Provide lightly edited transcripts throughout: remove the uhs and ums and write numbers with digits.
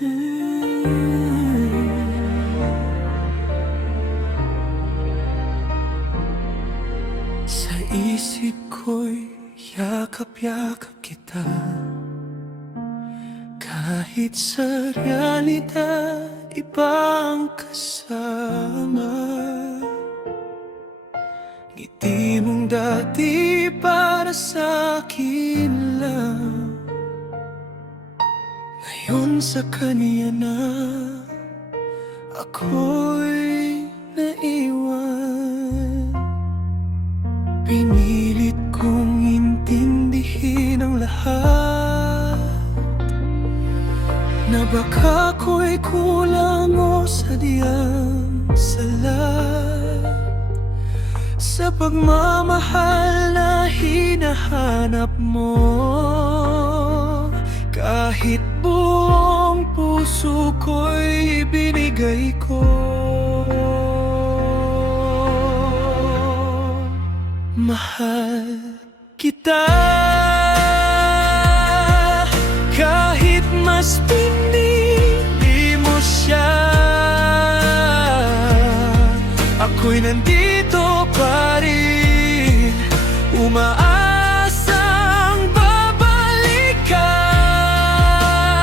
Sa isip ko'y yakap-yakap kita, kahit sa realidad ibang kasama. Ngiti mong dati para sa'kin lang, ngayon sa kanya na ako'y naiwan. Pinilit kong intindihin ang lahat, na baka ako'y kulang o sadyang salat sa pagmamahal na hinahanap mo. Kahit buong puso ko'y binigay ko, mahal kita. Kahit mas pinili mo siya, ako'y nandito pa rin, umaasang babalik ka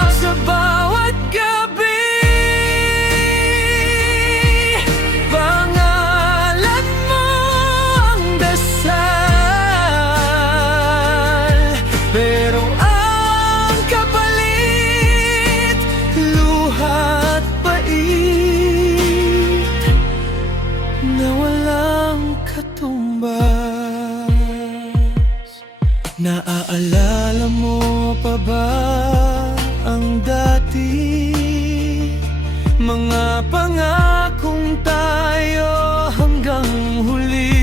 sa bawat gabi. Pangalan mo ang dasal, pero ang kapalit, luha at pait na walang katumbas. Naaalala mo pa ba ang dati, mga pangakong tayo hanggang huli?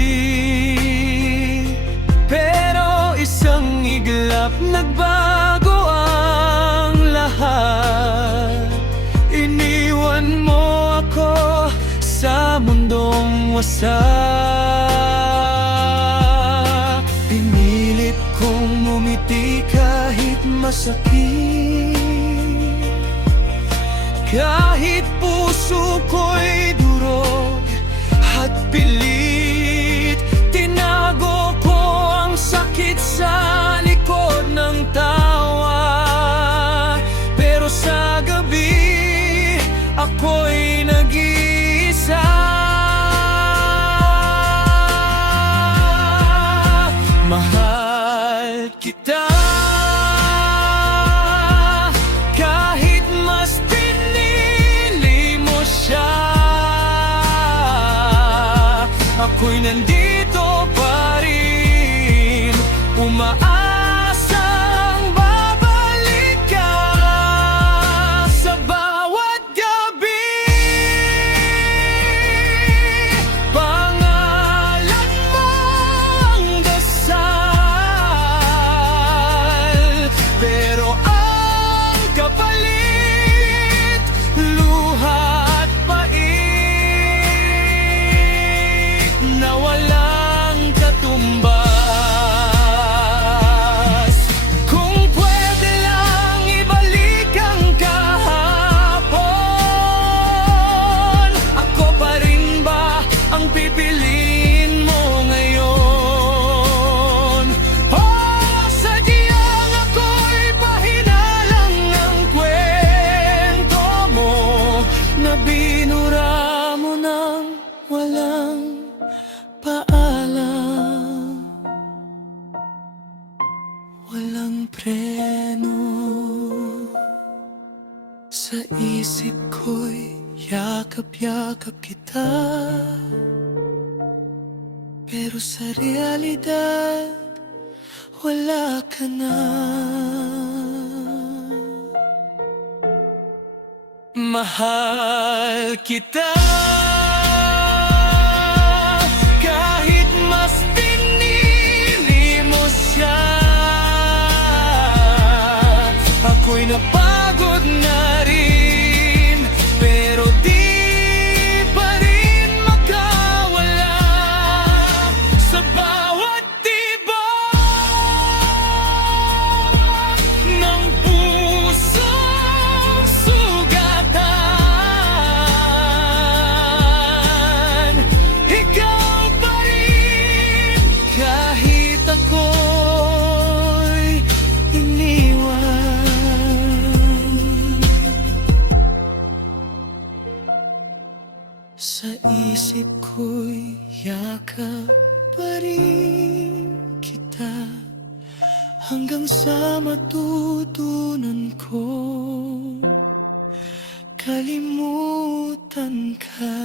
Pero isang iglap nagbago ang lahat. Iniwan mo ako sa mundong wasak. Pinilit kong ngumiti kahit masakit, kahit puso ko'y durog at pilit. Tinago ko ang sakit sa likod ng tawa, pero sa gabi ako'y nag-iisa. Mahal kita, kahit mas pinili mo siya, ako'y nandito pa rin, umaasang babalik ka sa bawat gabi. Pangalan mo ang dasal, pero ang kapalit, luha at pait na walang katumbas. Kung pwede lang ibalik ang kahapon, ako pa rin ba ang pipiliin mo ngayon? O sadyang ako'y pahinalang ng kwento mo, na binura mo ng walang paalam, walang preno. Sa isip ko'y yakap-yakap kita, pero sa realidad wala ka na. Mahal kita, kahit mas pinili mo siya, ako'y napagod na rin, pero di pa rin makawala sa bawat tibok ng pusong sugat. isip ko'y yakap pa rin kita, hanggang sa matutunan ko kalimutan ka.